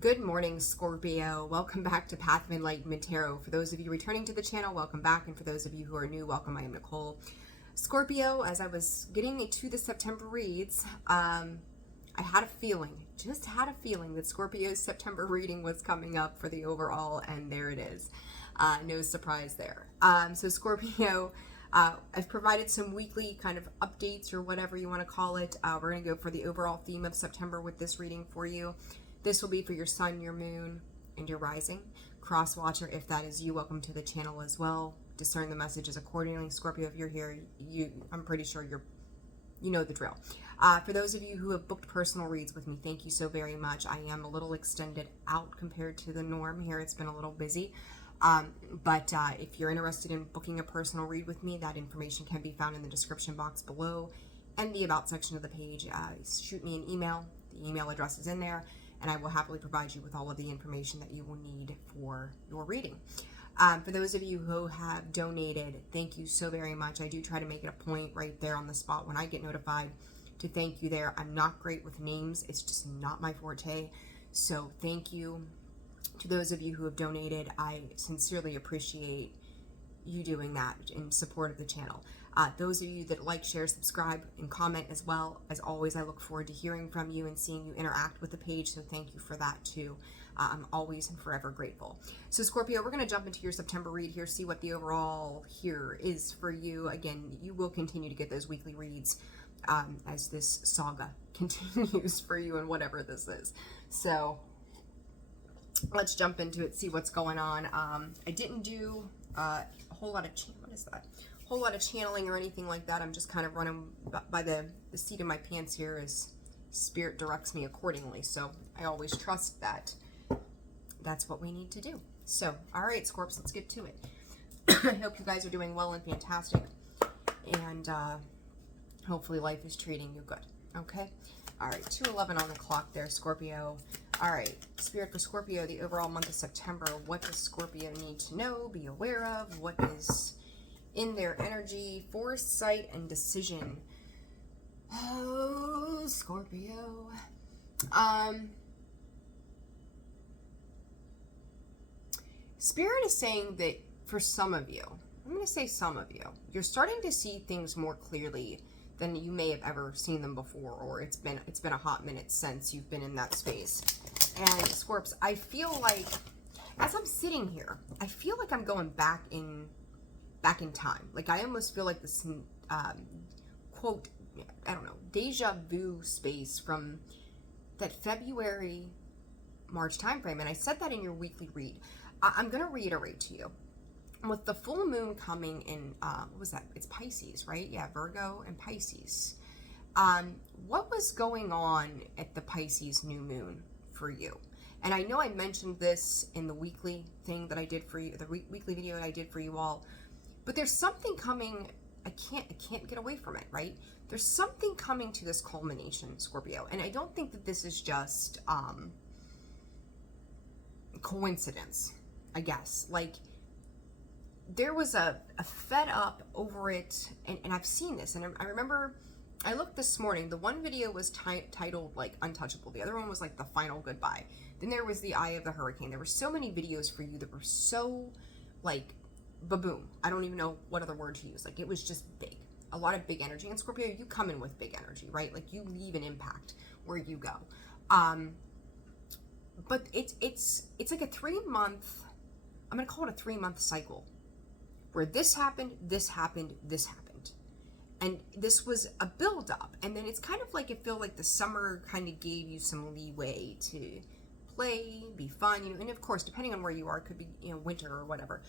Good morning, Scorpio. Welcome back to Path of Enlightenment Tarot. For those of you returning to the channel, welcome back. And for those of you who are new, welcome. I am Nicole. Scorpio, as I was getting to the September reads, I had a feeling, just had a feeling that Scorpio's September reading was coming up for the overall, and there it is. No surprise there. So Scorpio, I've provided some weekly kind of updates or whatever you want to call it. We're going to go for the overall theme of September with this reading for you. This will be for your sun, your moon, and your rising. Cross watcher, if that is you, welcome to the channel as well. Discern the messages accordingly. Scorpio, if you're here, I'm pretty sure you know the drill. For those of you who have booked personal reads with me, thank you so very much. I am a little extended out compared to the norm here. It's been a little busy. But if you're interested in booking a personal read with me, that information can be found in the description box below and the about section of the page. Shoot me an email. The email address is in there, and I will happily provide you with all of the information that you will need for your reading. For those of you who have donated, thank you so very much. I do try to make it a point right there on the spot when I get notified to thank you there. I'm not great with names. It's just not my forte. So thank you to those of you who have donated. I sincerely appreciate you doing that in support of the channel. Those of you that like, share, subscribe, and comment as well. As always, I look forward to hearing from you and seeing you interact with the page, so thank you for that too. I'm always and forever grateful. So Scorpio, we're going to jump into your September read here, see what the overall here is for you. Again, you will continue to get those weekly reads as this saga continues for you and whatever this is. So let's jump into it, see what's going on. I didn't do a whole lot of, whole lot of channeling or anything like that. I'm just kind of running by the seat of my pants here as Spirit directs me accordingly. So I always trust that that's what we need to do. So, all right, Scorps, let's get to it. I hope you guys are doing well and fantastic. And hopefully life is treating you good. Okay? All right, 2:11 on the clock there, Scorpio. All right, Spirit for Scorpio, the overall month of September. What does Scorpio need to know, be aware of? What is in their energy, foresight, and decision? Oh, Scorpio. Spirit is saying that for some of you, I'm going to say some of you, you're starting to see things more clearly than you may have ever seen them before, or it's been a hot minute since you've been in that space. And Scorps, I feel like as I'm sitting here, I feel like I'm going back in time. Like I almost feel like this quote, I don't know, deja vu space from that February, March timeframe. And I said that in your weekly read. I'm going to reiterate to you. With the full moon coming in, what was that? It's Pisces, right? Yeah, Virgo and Pisces. What was going on at the Pisces new moon for you? And I know I mentioned this in the weekly thing that I did for you, the weekly video that I did for you all, but there's something coming. I can't get away from it, right? There's something coming to this culmination, Scorpio. And I don't think that this is just coincidence, I guess. Like, there was a fed up over it, and I've seen this, and I remember I looked this morning. The one video was titled like Untouchable. The other one was like The Final Goodbye. Then there was The Eye of the Hurricane. There were so many videos for you that were so like ba-boom. I don't even know what other word to use. Like, it was just big. A lot of big energy. And Scorpio, you come in with big energy, right? Like, you leave an impact where you go. But it's like a 3-month, I'm going to call it a 3-month cycle, where this happened, this happened, this happened. And this was a build-up. And then it's kind of like, it felt like the summer kind of gave you some leeway to play, be fun, you know, and of course, depending on where you are, it could be, you know, winter or whatever.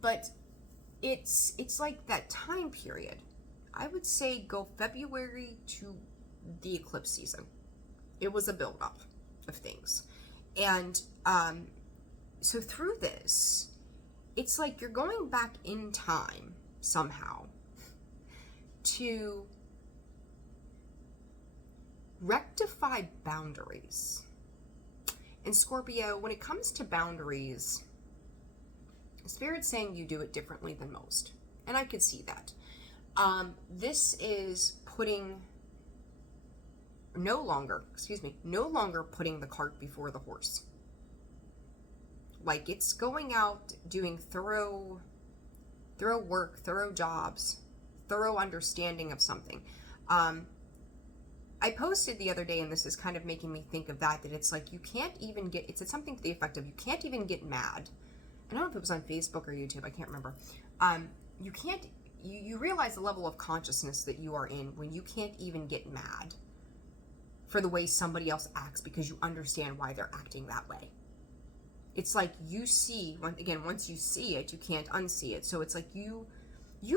But it's like that time period. I would say go February to the eclipse season. It was a build-up of things. And so through this, it's like you're going back in time somehow to rectify boundaries. And Scorpio, when it comes to boundaries, Spirit's saying you do it differently than most. And I could see that. This is putting, I'm going to call it a 3-month cycle, where this happened, this happened, this happened. And this was a build-up. And then it's kind of like it felt like the summer kind of gave you some leeway to play, be fun, you know, and of course, depending on where you are, it could be, you know, winter or whatever. But no longer putting the cart before the horse. Like, it's going out, doing thorough work, thorough jobs, thorough understanding of something. I posted the other day, and this is kind of making me think of that it's like, you can't even get, it's something to the effect of, you can't even get mad. I don't know if it was on Facebook or YouTube, I can't remember. You can't, you realize the level of consciousness that you are in when you can't even get mad for the way somebody else acts, because you understand why they're acting that way. It's like, you see, once you see it, you can't unsee it. So it's like you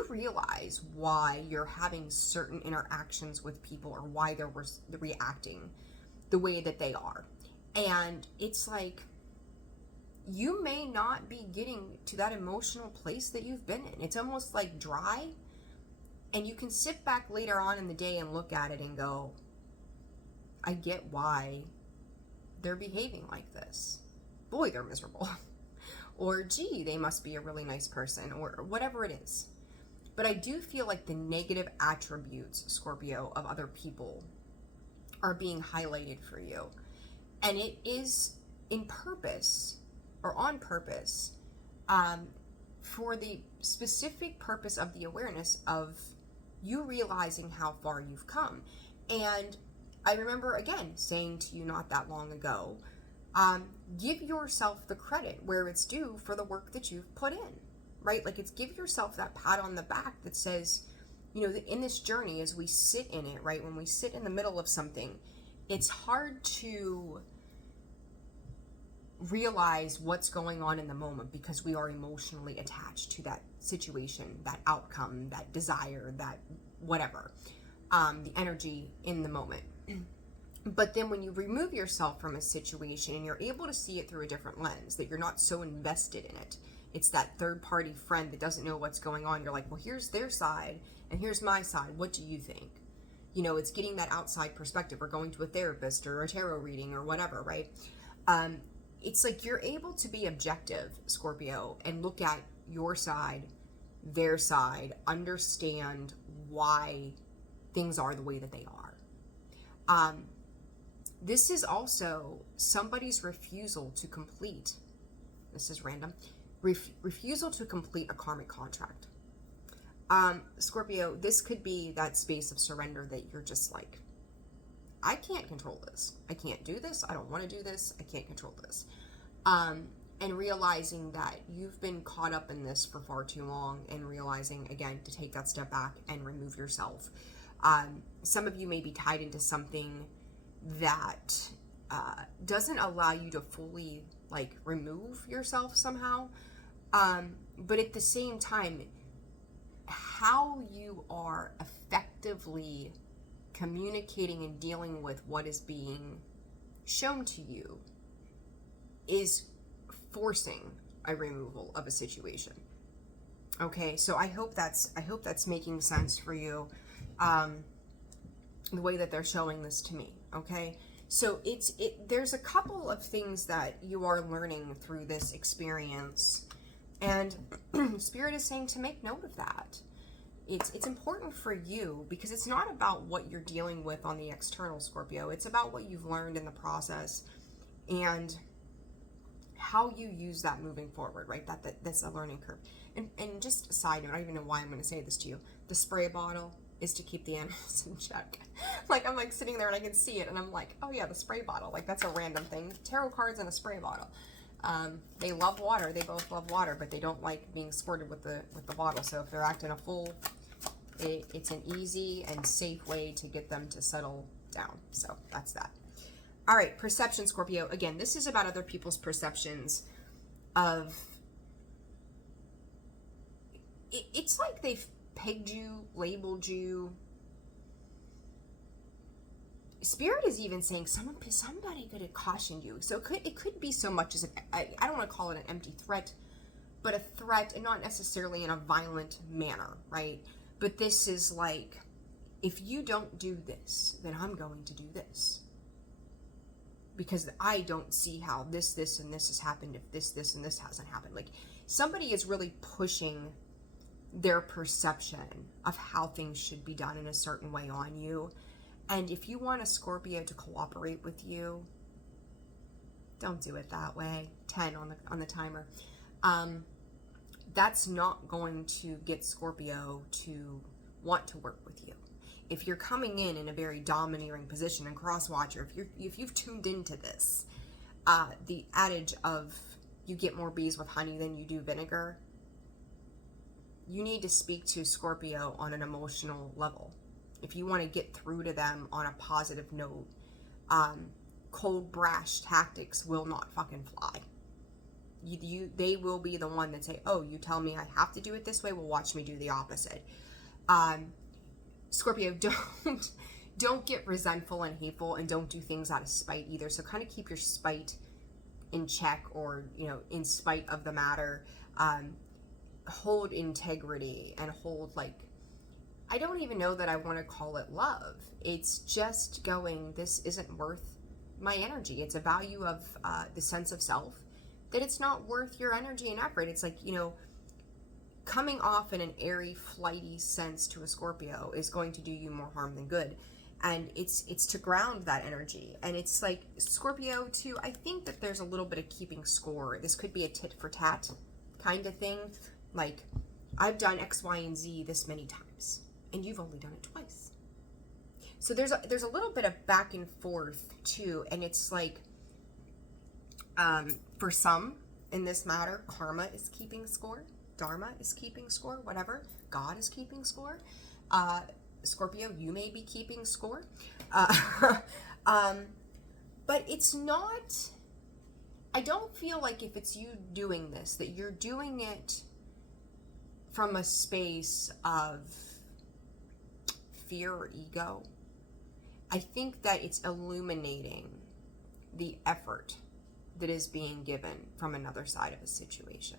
realize why you're having certain interactions with people, or why they're reacting the way that they are. And it's like, you may not be getting to that emotional place that you've been in. It's almost like dry. And you can sit back later on in the day and look at it and go, I get why they're behaving like this. Boy, they're miserable. Or, gee, they must be a really nice person, or whatever it is. But I do feel like the negative attributes, Scorpio, of other people are being highlighted for you. And it is in purpose, or on purpose, for the specific purpose of the awareness of you realizing how far you've come. And I remember, again, saying to you not that long ago, give yourself the credit where it's due for the work that you've put in, right? Like, it's give yourself that pat on the back that says, you know, in this journey, as we sit in it, right? When we sit in the middle of something, it's hard to realize what's going on in the moment, because we are emotionally attached to that situation, that outcome, that desire, that whatever, the energy in the moment. But then when you remove yourself from a situation and you're able to see it through a different lens, that you're not so invested in it, it's that third party friend that doesn't know what's going on. You're like, well, here's their side and here's my side. What do you think? You know, it's getting that outside perspective, or going to a therapist or a tarot reading or whatever, right? It's like you're able to be objective, Scorpio, and look at your side, their side, understand why things are the way that they are. This is also somebody's refusal to complete, this is random, refusal to complete a karmic contract. Scorpio, this could be that space of surrender that you're just like, I can't control this. I can't do this. I don't want to do this. I can't control this. And realizing that you've been caught up in this for far too long, and realizing, again, to take that step back and remove yourself. Some of you may be tied into something that doesn't allow you to fully, like, remove yourself somehow. But at the same time, how you are effectively communicating and dealing with what is being shown to you is forcing a removal of a situation. Okay, so I hope that's making sense for you, the way that they're showing this to me. Okay, so there's a couple of things that you are learning through this experience, and Spirit is saying to make note of that. It's important for you, because it's not about what you're dealing with on the external, Scorpio. It's about what you've learned in the process and how you use that moving forward, right? That's a learning curve. And just a side note, I don't even know why I'm going to say this to you. The spray bottle is to keep the animals in check. Like, I'm like sitting there and I can see it and I'm like, oh yeah, the spray bottle. Like, that's a random thing. Tarot cards and a spray bottle. They love water. They both love water, but they don't like being squirted with the bottle. So if they're acting a fool, it's an easy and safe way to get them to settle down. So that's that. All right, perception, Scorpio. Again, this is about other people's perceptions of... It's like they've pegged you, labeled you. Spirit is even saying somebody could have cautioned you. So it could be so much as I don't want to call it an empty threat, but a threat, and not necessarily in a violent manner, right? But this is like, if you don't do this, then I'm going to do this. Because I don't see how this, and this has happened if this, and this hasn't happened. Like, somebody is really pushing their perception of how things should be done in a certain way on you. And if you want a Scorpio to cooperate with you, don't do it that way. 10 on the timer. That's not going to get Scorpio to want to work with you. If you're coming in a very domineering position and cross-watcher, if you've tuned into this, the adage of you get more bees with honey than you do vinegar, you need to speak to Scorpio on an emotional level. If you want to get through to them on a positive note, cold brash tactics will not fucking fly. They will be the one that say, oh, you tell me I have to do it this way, well, watch me do the opposite. Scorpio, don't get resentful and hateful, and don't do things out of spite either. So kind of keep your spite in check, or, you know, in spite of the matter. Hold integrity and hold, like, I don't even know that I want to call it love. It's just going, this isn't worth my energy. It's a value of the sense of self, that it's not worth your energy and effort. It's like, you know, coming off in an airy, flighty sense to a Scorpio is going to do you more harm than good. And it's to ground that energy. And it's like, Scorpio too, I think that there's a little bit of keeping score. This could be a tit for tat kind of thing. Like, I've done X, Y, and Z this many times, and you've only done it twice. So there's a little bit of back and forth too. And it's like, for some in this matter, karma is keeping score. Dharma is keeping score, whatever. God is keeping score. Scorpio, you may be keeping score. But it's not, I don't feel like if it's you doing this, that you're doing it from a space of fear or ego. I think that it's illuminating the effort that is being given from another side of a situation.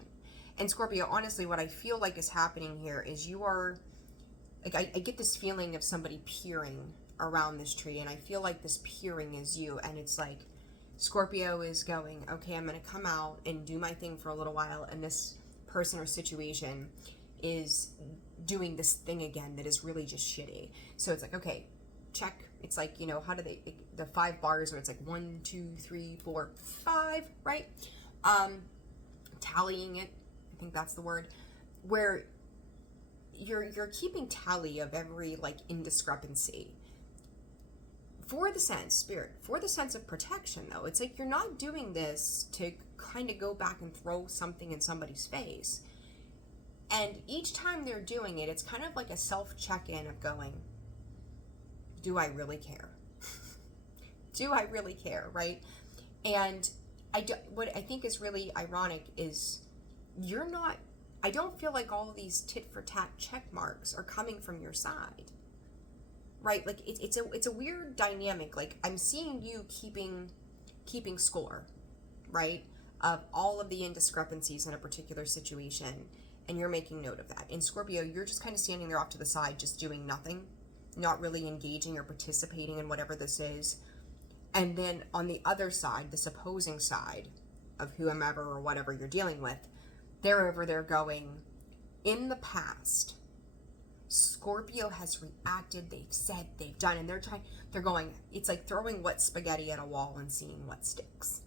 And Scorpio, honestly, what I feel like is happening here is you are, like, I get this feeling of somebody peering around this tree, and I feel like this peering is you, and it's like Scorpio is going, okay, I'm going to come out and do my thing for a little while, and this person or situation is doing this thing again that is really just shitty. So it's like, okay, check. It's like, you know, how do they, the 5 bars where it's like 1, 2, 3, 4, 5, right? Tallying it, I think that's the word, where you're keeping tally of every, like, indiscrepancy for the sense of protection, though. It's like, you're not doing this to kind of go back and throw something in somebody's face. And each time they're doing it, it's kind of like a self check-in of going, do I really care? Do I really care, right? And what I think is really ironic is I don't feel like all of these tit for tat check marks are coming from your side, right? Like, it's a weird dynamic. Like, I'm seeing you keeping score, right, of all of the indiscrepancies in a particular situation, and you're making note of that. In Scorpio, you're just kind of standing there off to the side, just doing nothing, not really engaging or participating in whatever this is. And then on the other side, this opposing side of whomever or whatever you're dealing with, they're over there going, in the past, Scorpio has reacted, they've said, they've done, and they're going, it's like throwing wet spaghetti at a wall and seeing what sticks.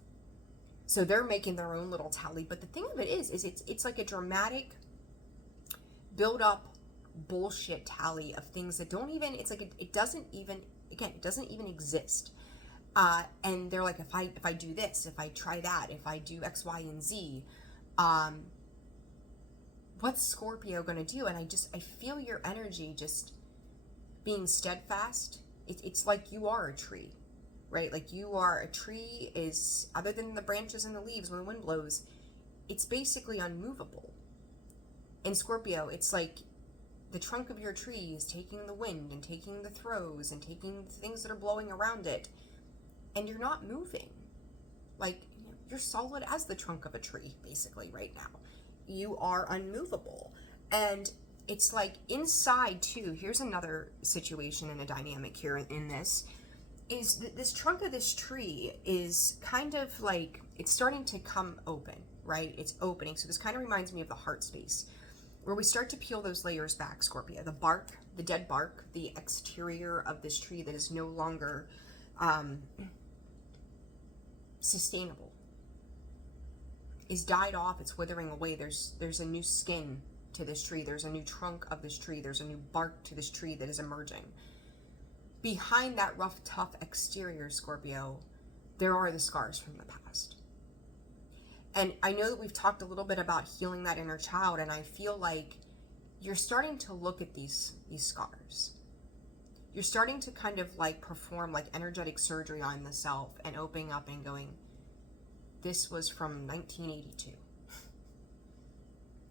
So they're making their own little tally. But the thing of it is it's like a dramatic build up bullshit tally of things that don't even, it's like, it doesn't even exist. And they're like, if I do this, if I try that, if I do X, Y, and Z, what's Scorpio going to do? And I feel your energy just being steadfast. It's like you are a tree, right? Like, you are a tree is, other than the branches and the leaves when the wind blows, it's basically unmovable. In Scorpio, it's like the trunk of your tree is taking the wind and taking the throws and taking the things that are blowing around it, and you're not moving. Like, you're solid as the trunk of a tree, basically, right now. You are unmovable. And it's like, inside too, here's another situation and a dynamic here in this, is this trunk of this tree is kind of like, it's starting to come open, right? It's opening. So this kind of reminds me of the heart space, where we start to peel those layers back, Scorpio. The bark, the dead bark, the exterior of this tree that is no longer sustainable, is died off, it's withering away. There's a new skin to this tree. There's a new trunk of this tree. There's a new bark to this tree that is emerging. Behind that rough, tough exterior, Scorpio, there are the scars from the past. And I know that we've talked a little bit about healing that inner child, and I feel like you're starting to look at these scars. You're starting to kind of like perform like energetic surgery on the self and opening up and going, this was from 1982.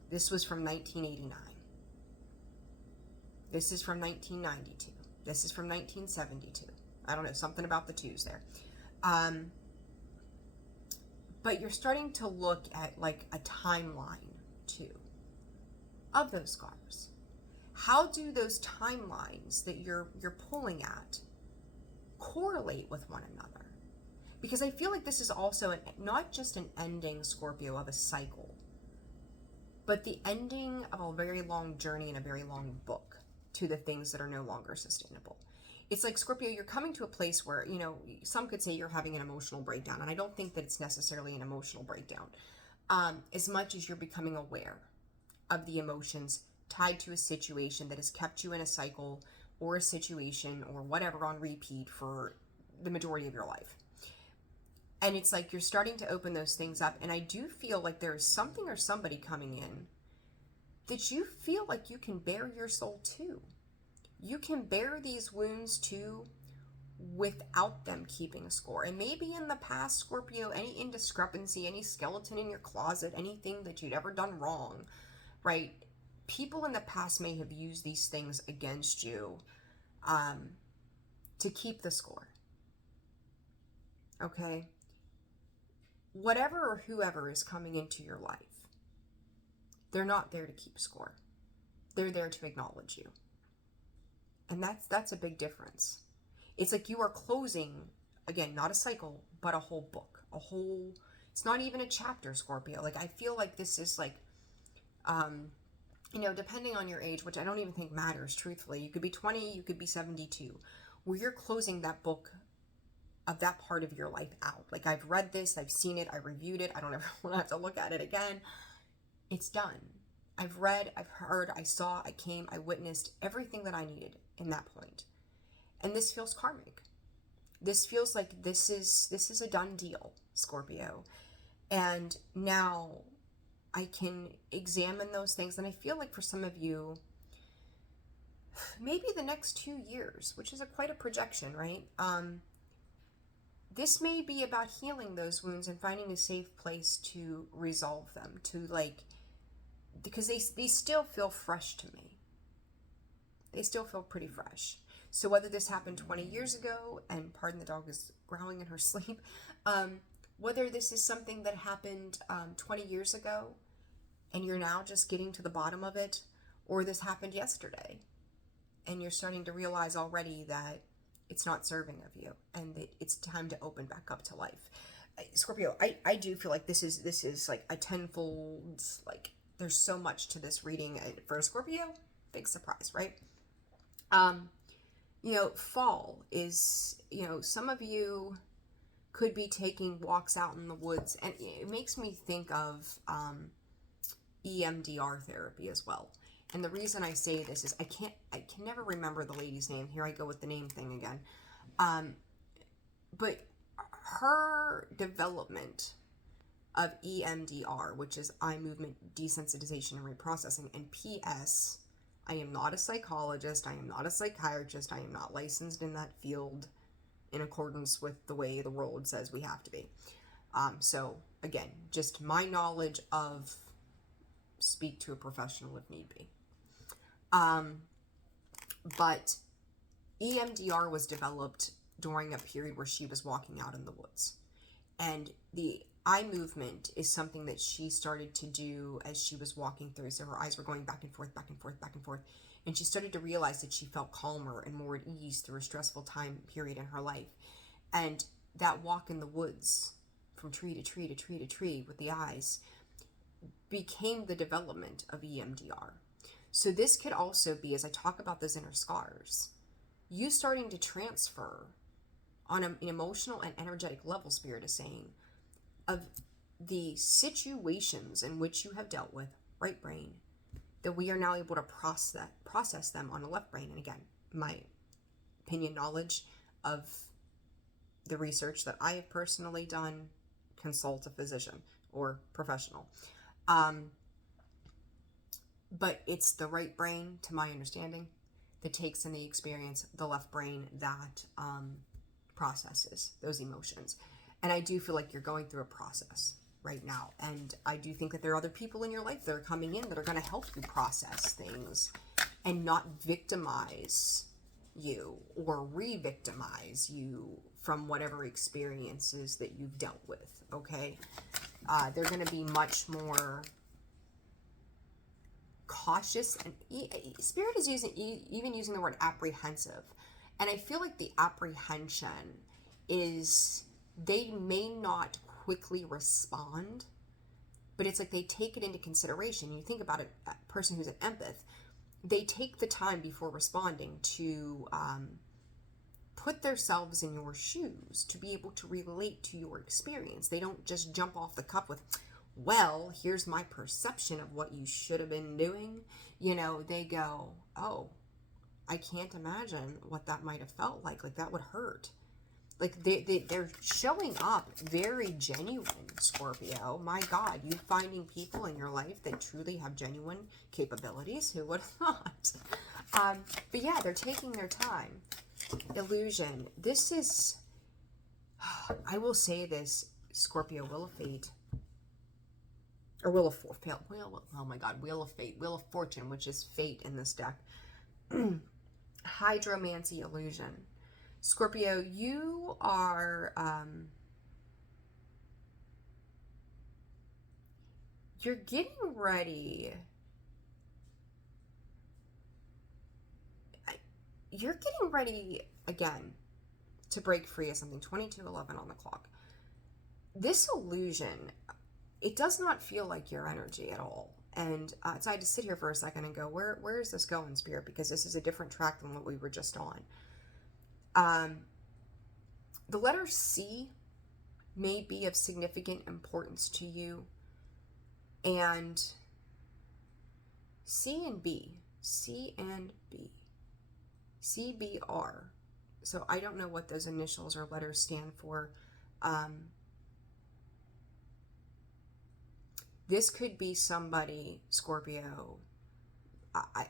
This was from 1989. This is from 1992. This is from 1972. I don't know, something about the twos there. But you're starting to look at like a timeline too of those scars. How do those timelines that you're pulling at correlate with one another? Because I feel like this is also not just an ending, Scorpio, of a cycle, but the ending of a very long journey and a very long book to the things that are no longer sustainable. It's like, Scorpio, you're coming to a place where, you know, some could say you're having an emotional breakdown, and I don't think that it's necessarily an emotional breakdown, as much as you're becoming aware of the emotions tied to a situation that has kept you in a cycle or a situation or whatever on repeat for the majority of your life. And it's like you're starting to open those things up, and I do feel like there's something or somebody coming in that you feel like you can bear your soul to. You can bear these wounds too without them keeping score. And maybe in the past, Scorpio, any indiscrepancy, any skeleton in your closet, anything that you'd ever done wrong, right? People in the past may have used these things against you to keep the score. Okay? Whatever or whoever is coming into your life, they're not there to keep score. They're there to acknowledge you. And that's a big difference. It's like you are closing, again, not a cycle, but a whole book. It's not even a chapter, Scorpio. Like, I feel like this is like, you know, depending on your age, which I don't even think matters, truthfully. You could be 20, you could be 72, where you're closing that book of that part of your life out. Like, I've read this, I've seen it, I reviewed it, I don't ever want to have to look at it again. It's done. I've read, I've heard, I saw, I came, I witnessed everything that I needed in that point. And this feels karmic. This feels like this is a done deal, Scorpio. And now I can examine those things. And I feel like for some of you, maybe the next 2 years, which is quite a projection, right? This may be about healing those wounds and finding a safe place to resolve them, to like, because they still feel fresh to me. They still feel pretty fresh. So whether this happened 20 years ago, and pardon the dog is growling in her sleep, whether this is something that happened 20 years ago and you're now just getting to the bottom of it, or this happened yesterday and you're starting to realize already that it's not serving of you and that it's time to open back up to life. Scorpio, I do feel like this is like a tenfold, like there's so much to this reading. For a Scorpio, big surprise, right? You know, fall is, you know, some of you could be taking walks out in the woods, and it makes me think of EMDR therapy as well. And the reason I say this is I can never remember the lady's name. Here I go with the name thing again. But her development of EMDR, which is eye movement desensitization and reprocessing, and PS, I am not a psychologist, I am not a psychiatrist, I am not licensed in that field in accordance with the way the world says we have to be. So again, just my knowledge of speak to a professional if need be. But EMDR was developed during a period where she was walking out in the woods. And the eye movement is something that she started to do as she was walking through. So her eyes were going back and forth, back and forth, back and forth. And she started to realize that she felt calmer and more at ease through a stressful time period in her life. And that walk in the woods from tree to tree to tree to tree with the eyes became the development of EMDR. So this could also be, as I talk about those inner scars, you starting to transfer on an emotional and energetic level, Spirit is saying, of the situations in which you have dealt with, right brain, that we are now able to process them on the left brain. And again, my opinion, knowledge of the research that I have personally done, consult a physician or professional. But it's the right brain, to my understanding, that takes in the experience, the left brain that processes those emotions. And I do feel like you're going through a process right now. And I do think that there are other people in your life that are coming in that are going to help you process things and not victimize you or re-victimize you from whatever experiences that you've dealt with, okay? They're going to be much more cautious, and Spirit is even using the word apprehensive. And I feel like the apprehension is they may not quickly respond, but it's like they take it into consideration. You think about it, a person who's an empath, they take the time before responding to put themselves in your shoes, to be able to relate to your experience. They don't just jump off the cuff with, well, here's my perception of what you should have been doing. You know, they go, oh, I can't imagine what that might have felt like. Like, that would hurt. Like, they're showing up very genuine, Scorpio. My God, you finding people in your life that truly have genuine capabilities. Who would have thought? But yeah, they're taking their time. Illusion. This is, I will say this, Scorpio, Wheel of Fate. Or Wheel of Fate, Wheel of Fortune, which is fate in this deck. Hydromancy, illusion. Scorpio, you are, you're getting ready. You're getting ready, again, to break free of something. 22:11 on the clock. This illusion, it does not feel like your energy at all. And so I had to sit here for a second and go, where is this going, Spirit? Because this is a different track than what we were just on. The letter C may be of significant importance to you. And C and B. CBR. So I don't know what those initials or letters stand for. This could be somebody, Scorpio,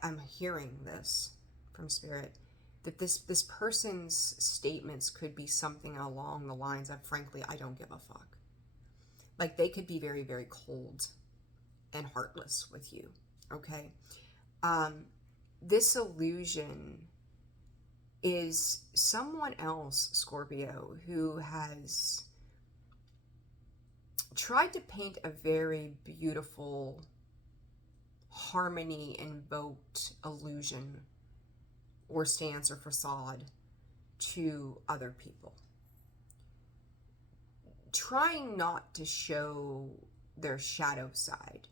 I'm hearing this from Spirit, that this person's statements could be something along the lines of, frankly, I don't give a fuck. Like, they could be very, very cold and heartless with you, okay? This illusion is someone else, Scorpio, who has tried to paint a very beautiful, harmony-invoked illusion or stance or facade to other people. Trying not to show their shadow side,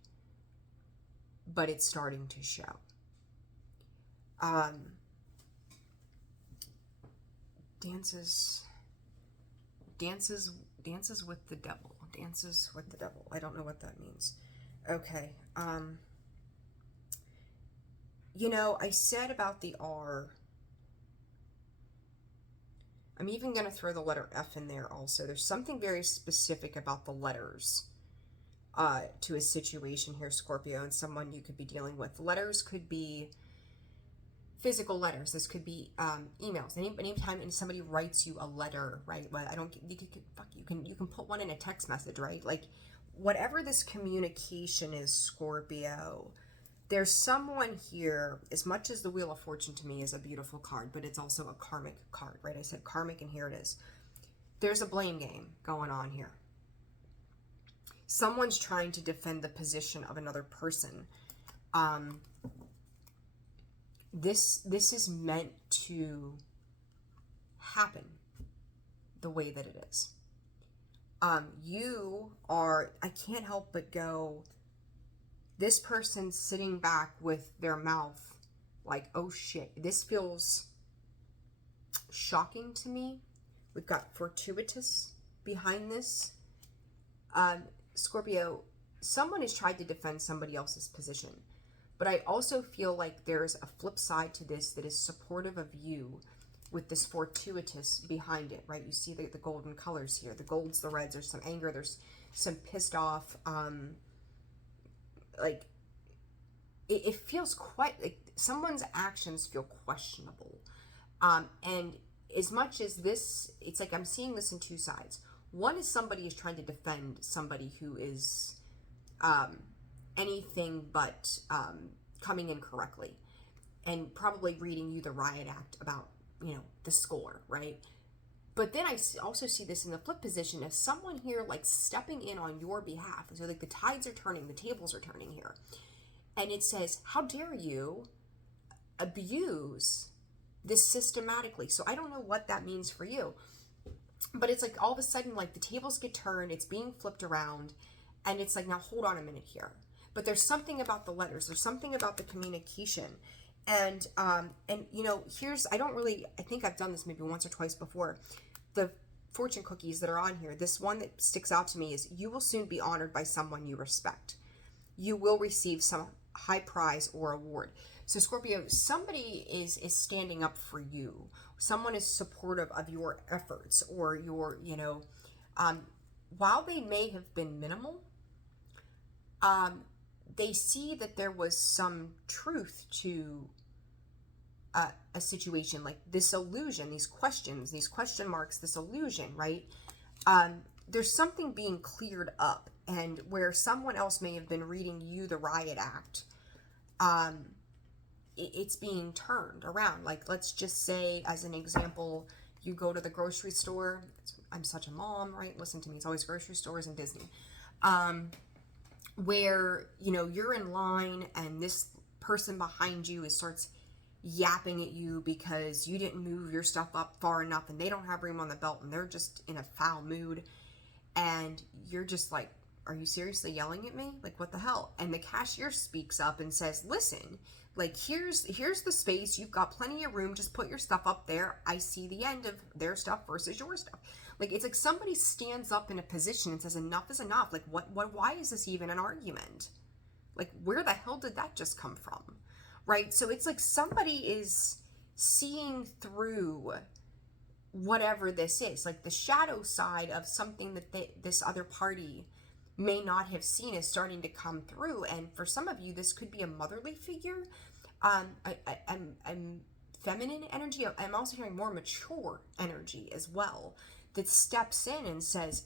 but it's starting to show. Dances with the devil. Dances with the devil. I don't know what that means. Okay. You know, I said about the R. I'm even going to throw the letter F in there also. There's something very specific about the letters to a situation here, Scorpio, and someone you could be dealing with. Letters could be physical letters. This could be emails. Anytime somebody writes you a letter, right? Well, you can put one in a text message, right? Like, whatever this communication is, Scorpio, there's someone here, as much as the Wheel of Fortune to me is a beautiful card, but it's also a karmic card, right? I said karmic, and here it is. There's a blame game going on here. Someone's trying to defend the position of another person. This is meant to happen the way that it is. You are, I can't help but go, this person sitting back with their mouth like, oh shit, this feels shocking to me. We've got fortuitous behind this. Scorpio, someone has tried to defend somebody else's position, but I also feel like there's a flip side to this that is supportive of you with this fortuitous behind it, right? You see the golden colors here, the golds, the reds, there's some anger, there's some pissed off, like, it feels quite, like, someone's actions feel questionable. And as much as this, it's like I'm seeing this in two sides. One is somebody is trying to defend somebody who is anything but coming in correctly, and probably reading you the riot act about, you know, the score, right? But then I also see this in the flip position of someone here like stepping in on your behalf. So like the tides are turning, the tables are turning here. And it says, how dare you abuse this systematically? So I don't know what that means for you. But it's like all of a sudden, like the tables get turned, it's being flipped around, and it's like, now hold on a minute here. But there's something about the letters, there's something about the communication. And you know, here's, I think I've done this maybe once or twice before. The fortune cookies that are on here, this one that sticks out to me is, you will soon be honored by someone you respect. You will receive some high prize or award. So Scorpio, somebody is standing up for you. Someone is supportive of your efforts or your, you know, while they may have been minimal, they see that there was some truth to a situation, like this illusion, these questions, these question marks, this illusion, right? There's something being cleared up, and where someone else may have been reading you the riot act, it's being turned around. Like, let's just say, as an example, you go to the grocery store. I'm such a mom, right? Listen to me. It's always grocery stores and Disney. Where, you know, you're in line and this person behind you starts yapping at you because you didn't move your stuff up far enough and they don't have room on the belt and they're just in a foul mood. And you're just like, are you seriously yelling at me? Like, what the hell? And the cashier speaks up and says, listen, like, here's the space. You've got plenty of room. Just put your stuff up there. I see the end of their stuff versus your stuff. Like, it's like somebody stands up in a position and says, enough is enough. Like, why is this even an argument? Like, where the hell did that just come from? Right? So it's like somebody is seeing through whatever this is. Like, the shadow side of something that this other party may not have seen is starting to come through. And for some of you, this could be a motherly figure. I'm feminine energy. I'm also hearing more mature energy as well, that steps in and says,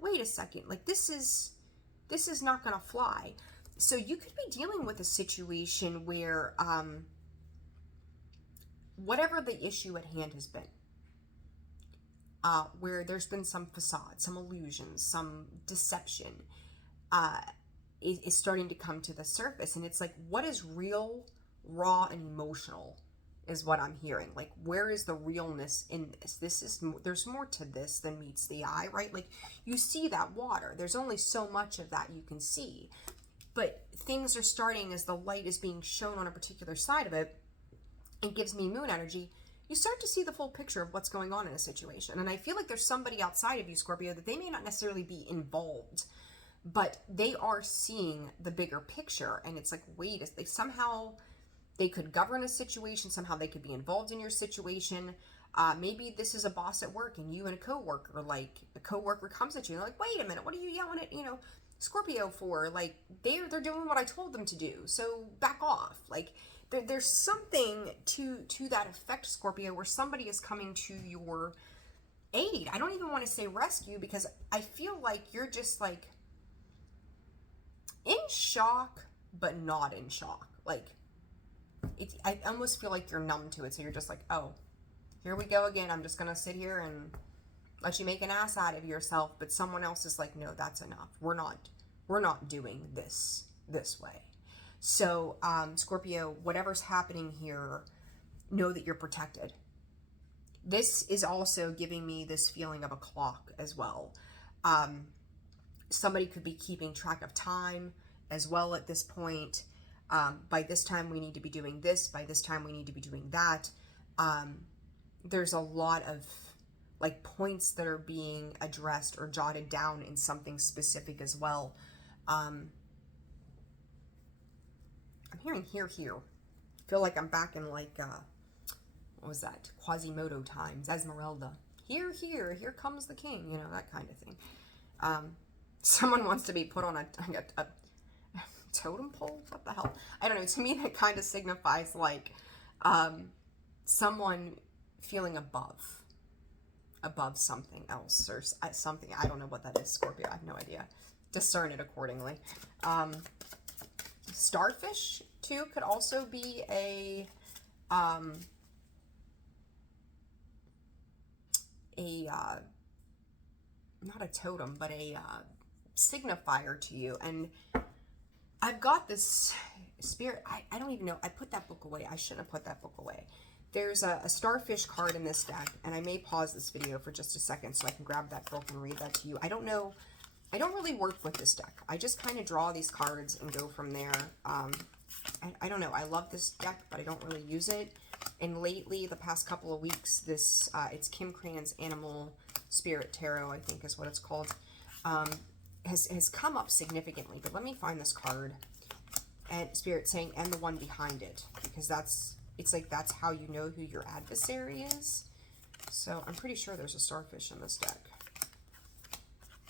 wait a second, like, this is not gonna fly. So you could be dealing with a situation where whatever the issue at hand has been, where there's been some facade, some illusion, some deception, is starting to come to the surface. And it's like, what is real, raw, and emotional is what I'm hearing. Like, where is the realness in this? There's more to this than meets the eye, right? Like, you see that water. There's only so much of that you can see. But things are starting, as the light is being shown on a particular side of it, it gives me moon energy. You start to see the full picture of what's going on in a situation. And I feel like there's somebody outside of you, Scorpio, that they may not necessarily be involved, but they are seeing the bigger picture. And it's like, wait, somehow they could govern a situation. Somehow they could be involved in your situation. Maybe this is a boss at work and you and a coworker, like a coworker comes at you and they're like, wait a minute, what are you yelling at, Scorpio for? Like, they're doing what I told them to do, so back off. Like, there's something to that effect, Scorpio, where somebody is coming to your aid. I don't even want to say rescue, because I feel like you're just like in shock, but not in shock. Like, I almost feel like you're numb to it. So you're just like, oh, here we go again. I'm just gonna sit here and let you make an ass out of yourself. But someone else is like, no, that's enough. We're not doing this way. So, Scorpio, whatever's happening here, know that you're protected. This is also giving me this feeling of a clock as well. Somebody could be keeping track of time as well at this point. By this time we need to be doing this, by this time we need to be doing that. There's a lot of like points that are being addressed or jotted down in something specific as well. I'm hearing here. Feel like I'm back in like, what was that? Quasimodo times, Esmeralda. Here comes the king, you know, that kind of thing. Someone wants to be put on a totem pole? What the hell? I don't know. To me, that kind of signifies like someone feeling above something else or something. I don't know what that is, Scorpio. I have no idea. Discern it accordingly. Starfish, too, could also be a not a totem, but a signifier to you. And I've got this spirit, I don't even know, I put that book away. I shouldn't have put that book away. There's a starfish card in this deck, and I may pause this video for just a second so I can grab that book and read that to you. I don't know, I don't really work with this deck. I just kind of draw these cards and go from there. I don't know, I love this deck, but I don't really use it. And lately, the past couple of weeks, this, it's Kim Cran's Animal Spirit Tarot, I think is what it's called, has come up significantly. But let me find this card, and Spirit saying, and the one behind it, because it's like that's how you know who your adversary is. So I'm pretty sure there's a starfish in this deck.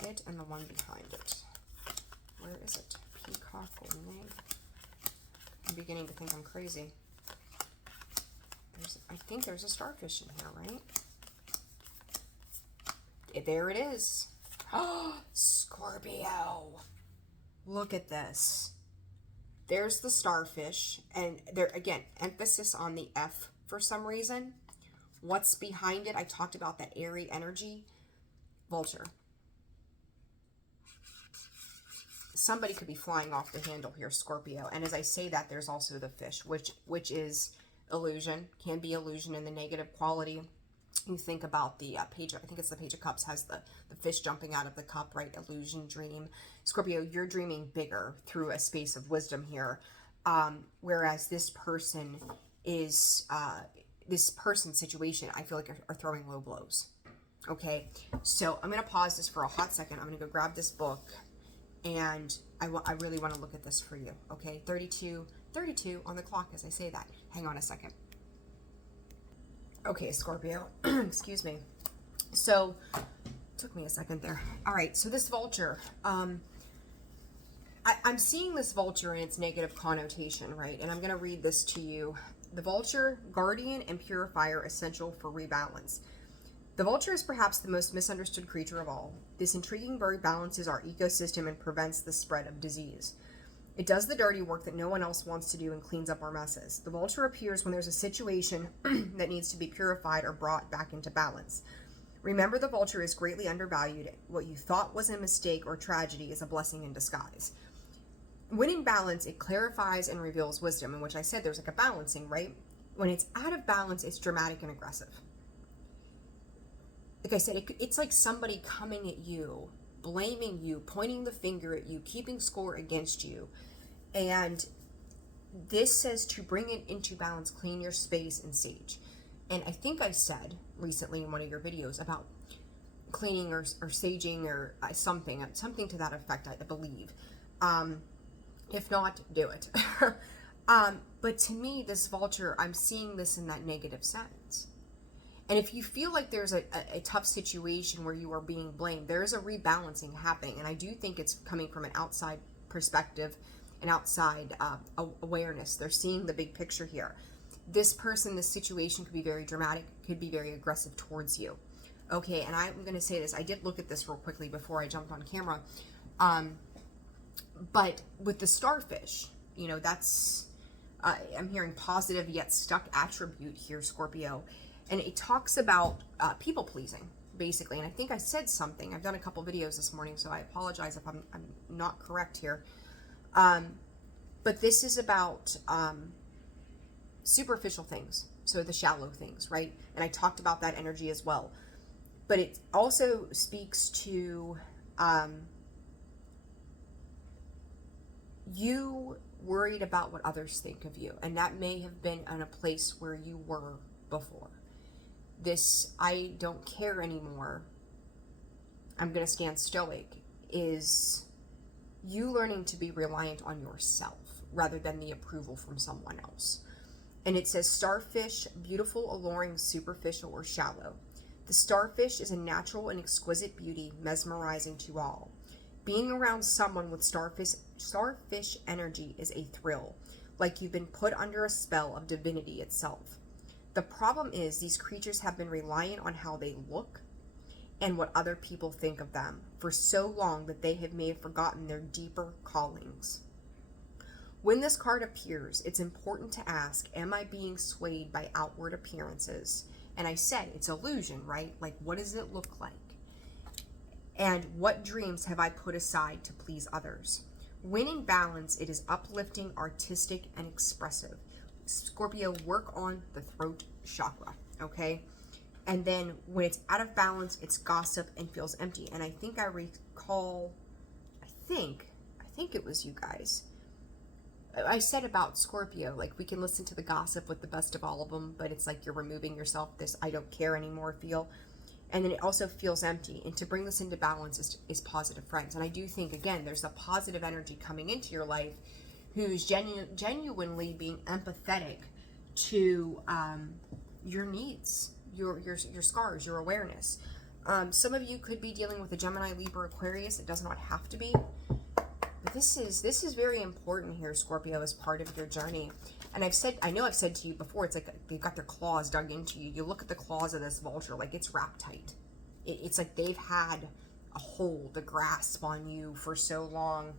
It and the one behind it. Where is it? Peacock only. I'm beginning to think I'm crazy. I think there's a starfish in here, right? There it is. Oh, Scorpio. Look at this. There's the starfish. And there, again, emphasis on the F for some reason. What's behind it? I talked about that airy energy. Vulture. Somebody could be flying off the handle here, Scorpio. And as I say that, there's also the fish, which is illusion, can be illusion in the negative quality. You think about the page, I think it's the Page of Cups, has the fish jumping out of the cup, right? Illusion, dream. Scorpio, you're dreaming bigger through a space of wisdom here. Whereas this person is, this person's situation, I feel like are throwing low blows. Okay, so I'm going to pause this for a hot second. I'm going to go grab this book, and I really want to look at this for you. Okay, 32 on the clock as I say that. Hang on a second. Okay, Scorpio, excuse me. So, took me a second there. All right, so this vulture, I'm seeing this vulture in its negative connotation, right? And I'm going to read this to you. The vulture, guardian and purifier, essential for rebalance. The vulture is perhaps the most misunderstood creature of all. This intriguing bird balances our ecosystem and prevents the spread of disease. It does the dirty work that no one else wants to do and cleans up our messes. The vulture appears when there's a situation that needs to be purified or brought back into balance. Remember, the vulture is greatly undervalued. What you thought was a mistake or tragedy is a blessing in disguise. When in balance, it clarifies and reveals wisdom, in which I said there's like a balancing, right? When it's out of balance, it's dramatic and aggressive. Like I said, it's like somebody coming at you, blaming you, pointing the finger at you, keeping score against you. And this says to bring it into balance, clean your space, and sage. And I think I said recently in one of your videos about cleaning or saging or something to that effect, I believe. If not, do it. But to me, this vulture, I'm seeing this in that negative sense. And if you feel like there's a tough situation where you are being blamed, there is a rebalancing happening. And I do think it's coming from an outside perspective, an outside awareness. They're seeing the big picture here. This person, this situation could be very dramatic, could be very aggressive towards you. Okay, and I'm going to say this. I did look at this real quickly before I jumped on camera. But with the starfish, you know, that's, I'm hearing positive yet stuck attribute here, Scorpio. And it talks about people pleasing, basically. And I think I said something. I've done a couple videos this morning, so I apologize if I'm not correct here. But this is about superficial things, so the shallow things, right? And I talked about that energy as well. But it also speaks to you worried about what others think of you, and that may have been in a place where you were before. This I don't care anymore, I'm going to stand stoic, is you learning to be reliant on yourself rather than the approval from someone else. And it says, starfish, beautiful, alluring, superficial, or shallow. The starfish is a natural and exquisite beauty, mesmerizing to all. Being around someone with starfish energy is a thrill, like you've been put under a spell of divinity itself. The problem is these creatures have been reliant on how they look and what other people think of them for so long that they may have forgotten their deeper callings. When this card appears, it's important to ask, am I being swayed by outward appearances? And I said, it's illusion, right? Like, what does it look like? And what dreams have I put aside to please others? When in balance, it is uplifting, artistic, and expressive. Scorpio, work on the throat chakra, okay? And then when it's out of balance, it's gossip and feels empty. And I think I recall, I think it was you guys. I said about Scorpio, like, we can listen to the gossip with the best of all of them, but it's like you're removing yourself, this I don't care anymore feel. And then it also feels empty. And to bring this into balance is positive friends. And I do think, again, there's a positive energy coming into your life who's genuinely being empathetic to your needs, your scars, your awareness. Some of you could be dealing with a Gemini, Libra, Aquarius. It does not have to be. But this is very important here, Scorpio, as part of your journey. And I know I've said to you before, it's like they've got their claws dug into you. You look at the claws of this vulture, like it's wrapped tight. It's like they've had a hold, a grasp on you for so long.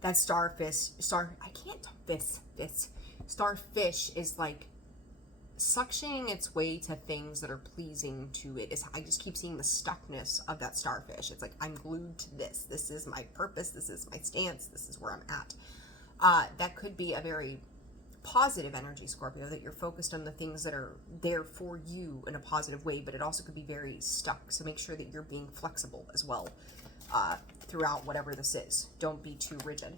That starfish is like suctioning its way to things that are pleasing to it. I just keep seeing the stuckness of that starfish. It's like, I'm glued to this. This is my purpose. This is my stance. This is where I'm at. That could be a very positive energy, Scorpio, that you're focused on the things that are there for you in a positive way, but it also could be very stuck. So make sure that you're being flexible as well throughout whatever this is. Don't be too rigid.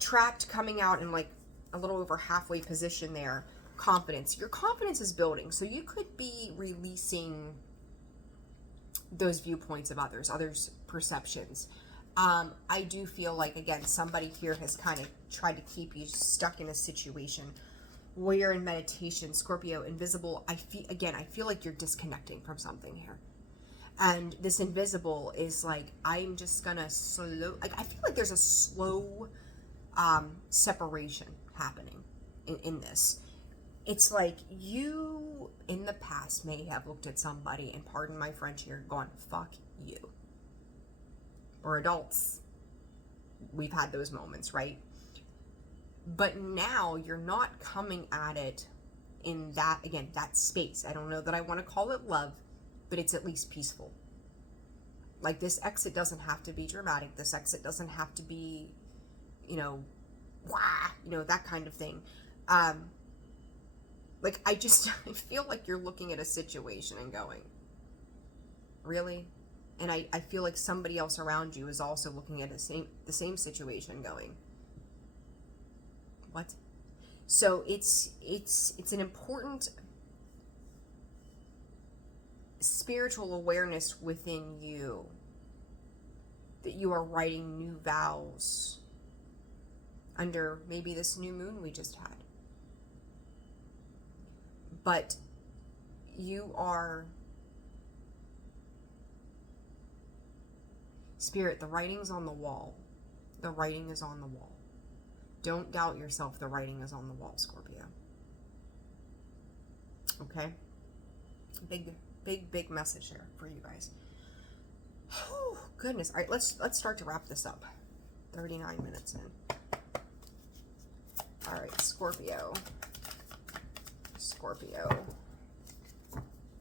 Trapped, coming out in like a little over halfway position there. Confidence. Your confidence is building. So you could be releasing those viewpoints of others' perceptions. I do feel like, again, somebody here has kind of tried to keep you stuck in a situation where you're in meditation. Scorpio, invisible. I feel like you're disconnecting from something here. And this invisible is like, I'm just gonna slow, like, I feel like there's a slow separation happening in this. It's like you, in the past, may have looked at somebody, and pardon my French here, gone, fuck you. We're adults. We've had those moments, right? But now you're not coming at it in that, again, that space. I don't know that I want to call it love, but it's at least peaceful. Like, this exit doesn't have to be dramatic. This exit doesn't have to be, that kind of thing. Like, I feel like you're looking at a situation and going, really? And I feel like somebody else around you is also looking at the same situation going, what? So it's an important spiritual awareness within you that you are writing new vows under maybe this new moon we just had. But you are, Spirit, the writing's on the wall. The writing is on the wall. Don't doubt yourself. The writing is on the wall, Scorpio. Okay? Big message there for you guys. Oh, goodness. All right, let's start to wrap this up. 39 minutes in. All right, Scorpio.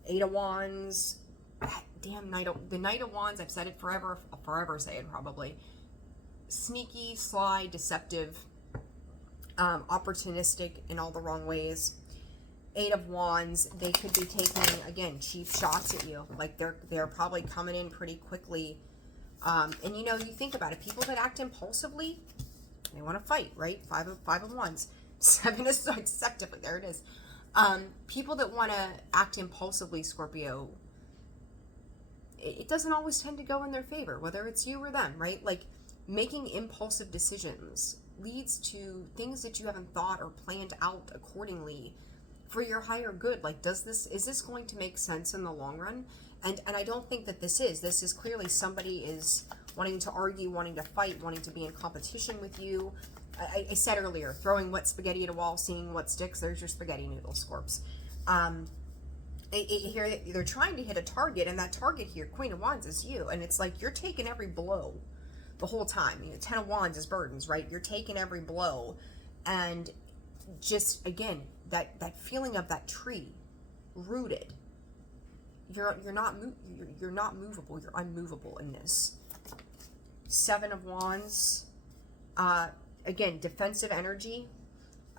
Eight of Wands. That damn the Knight of Wands. I've said it forever. I'll forever say it probably. Sneaky, sly, deceptive, opportunistic in all the wrong ways. Eight of Wands. They could be taking, again, cheap shots at you. Like they're probably coming in pretty quickly And you know, you think about it, people that act impulsively, they want to fight, right? Five of wands. 7 is so acceptably, there it is. People that want to act impulsively, Scorpio, it doesn't always tend to go in their favor, whether it's you or them, right? Like, making impulsive decisions leads to things that you haven't thought or planned out accordingly for your higher good. Like, is this going to make sense in the long run? And I don't think that this is clearly somebody is wanting to argue, wanting to fight, wanting to be in competition with you. I said earlier, throwing wet spaghetti at a wall, seeing what sticks. There's your spaghetti noodles, Scorps. Here they're trying to hit a target, and that target here, Queen of Wands, is you. And it's like you're taking every blow the whole time. You know, 10 of Wands is burdens, right? You're taking every blow, and just again that feeling of that tree, rooted. You're not movable. You're unmovable in this. 7 of Wands. Again, defensive energy.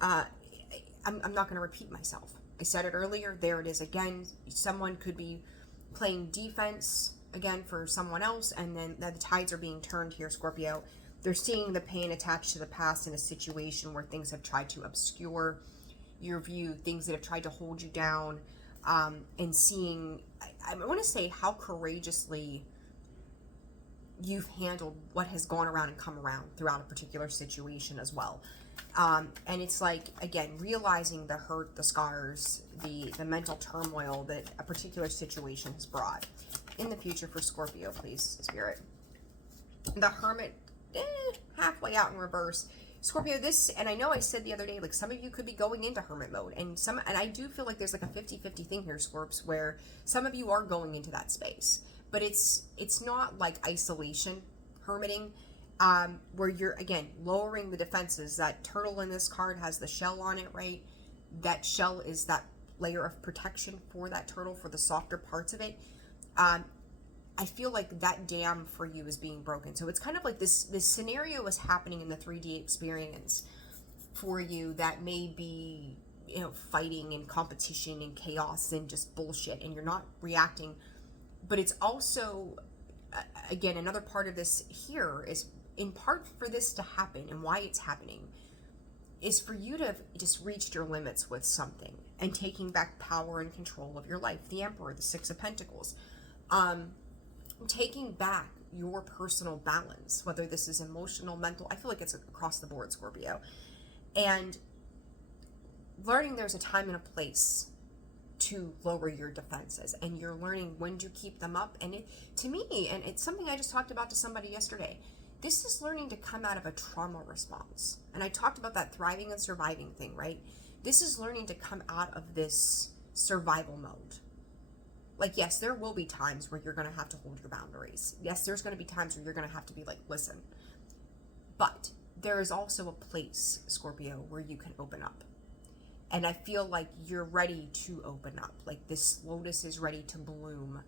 I'm not going to repeat myself. I said it earlier. There it is again. Someone could be playing defense again for someone else, and then the tides are being turned here, Scorpio. They're seeing the pain attached to the past in a situation where things have tried to obscure your view, things that have tried to hold you down, and seeing, I want to say, how courageously you've handled what has gone around and come around throughout a particular situation as well. And it's like, again, realizing the hurt, the scars, the mental turmoil that a particular situation has brought. In the future for Scorpio, please, Spirit. The Hermit, halfway out in reverse. Scorpio, this, and I know I said the other day, like, some of you could be going into hermit mode, and I do feel like there's like a 50-50 thing here, Scorps, where some of you are going into that space, but it's not like isolation hermiting, where you're, again, lowering the defenses. That turtle in this card has the shell on it, right? That shell is that layer of protection for that turtle, for the softer parts of it. I feel like that dam for you is being broken. So it's kind of like this scenario is happening in the 3D experience for you that may be, you know, fighting and competition and chaos and just bullshit, and you're not reacting. But it's also, again, another part of this here is, in part for this to happen and why it's happening, is for you to have just reached your limits with something and taking back power and control of your life. The Emperor, the 6 of Pentacles. Taking back your personal balance, whether this is emotional, mental, I feel like it's across the board, Scorpio. And learning there's a time and a place to lower your defenses, and you're learning when to keep them up. And to me, and it's something I just talked about to somebody yesterday, this is learning to come out of a trauma response. And I talked about that thriving and surviving thing, right? This is learning to come out of this survival mode. Like, yes, there will be times where you're going to have to hold your boundaries. Yes, there's going to be times where you're going to have to be like, listen. But there is also a place, Scorpio, where you can open up. And I feel like you're ready to open up. Like, this lotus is ready to bloom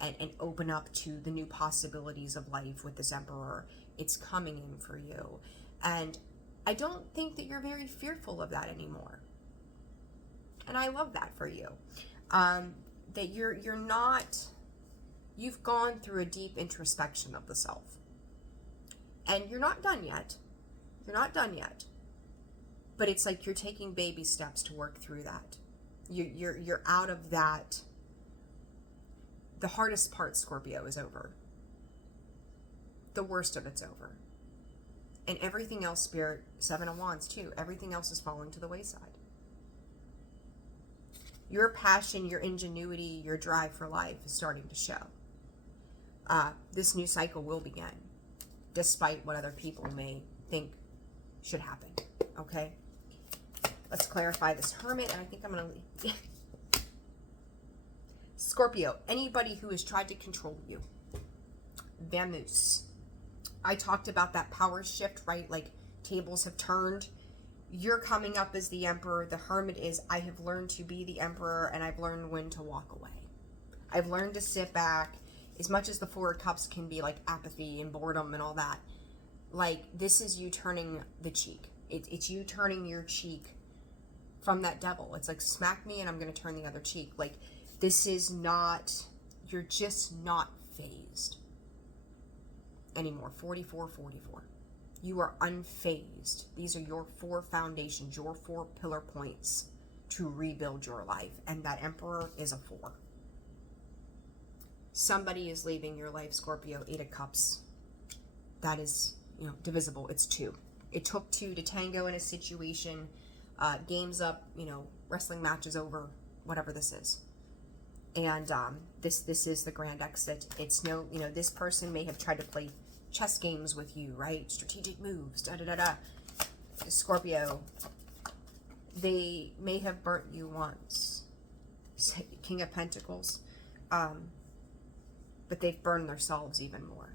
and open up to the new possibilities of life with this Emperor. It's coming in for you. And I don't think that you're very fearful of that anymore. And I love that for you. That you're not, you've gone through a deep introspection of the self. And you're not done yet. You're not done yet. But it's like you're taking baby steps to work through that. You're out of that. The hardest part, Scorpio, is over. The worst of it's over. And everything else, Spirit, 7 of Wands too, everything else is falling to the wayside. Your passion, your ingenuity, your drive for life is starting to show. This new cycle will begin, despite what other people may think should happen. Okay? Let's clarify this Hermit, and I think I'm going to leave. Scorpio, anybody who has tried to control you. Vamoose. I talked about that power shift, right? Like, tables have turned. You're coming up as the Emperor. The Hermit is, I have learned to be the Emperor, and I've learned when to walk away. I've learned to sit back. As much as the 4 of Cups can be like apathy and boredom and all that, like, this is you turning the cheek. It's you turning your cheek from that devil. It's like, smack me and I'm going to turn the other cheek. Like, this is not, you're just not phased. anymore. 44, 44. You are unfazed. These are your 4 foundations, your 4 pillar points to rebuild your life. And that Emperor is a 4. Somebody is leaving your life, Scorpio. 8 of Cups. That is, divisible. It's 2. It took 2 to tango in a situation. Game's up, wrestling match is over, whatever this is. And this is the grand exit. It's no, this person may have tried to play chess games with you, right? Strategic moves, da-da-da-da. Scorpio, they may have burnt you once. King of Pentacles. But they've burned themselves even more.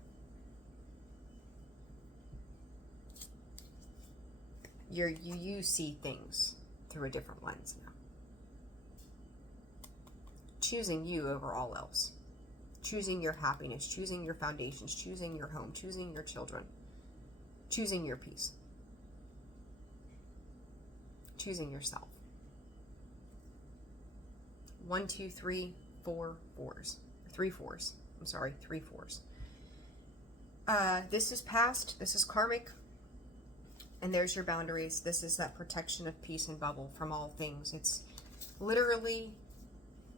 You see things through a different lens now. Choosing you over all else. Choosing your happiness, choosing your foundations, choosing your home, choosing your children, choosing your peace, choosing yourself. 1, 2, 3, 4 fours. 3 fours. I'm sorry, 3 fours. This is past. This is karmic. And there's your boundaries. This is that protection of peace and bubble from all things. It's literally,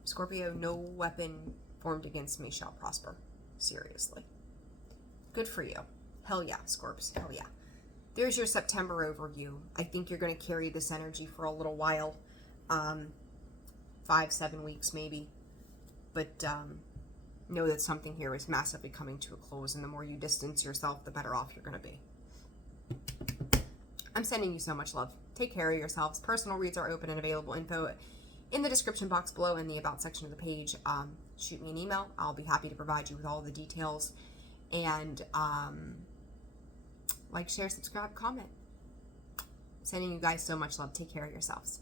Scorpio, no weapon formed against me shall prosper. Seriously. Good for you. Hell yeah, Scorps. Hell yeah. There's your September overview. I think you're going to carry this energy for a little while. 5-7 weeks maybe. But know that something here is massively coming to a close. And the more you distance yourself, the better off you're going to be. I'm sending you so much love. Take care of yourselves. Personal reads are open and available. Info in the description box below in the About section of the page. Shoot me an email. I'll be happy to provide you with all the details. And like, share, subscribe, comment. Sending you guys so much love. Take care of yourselves.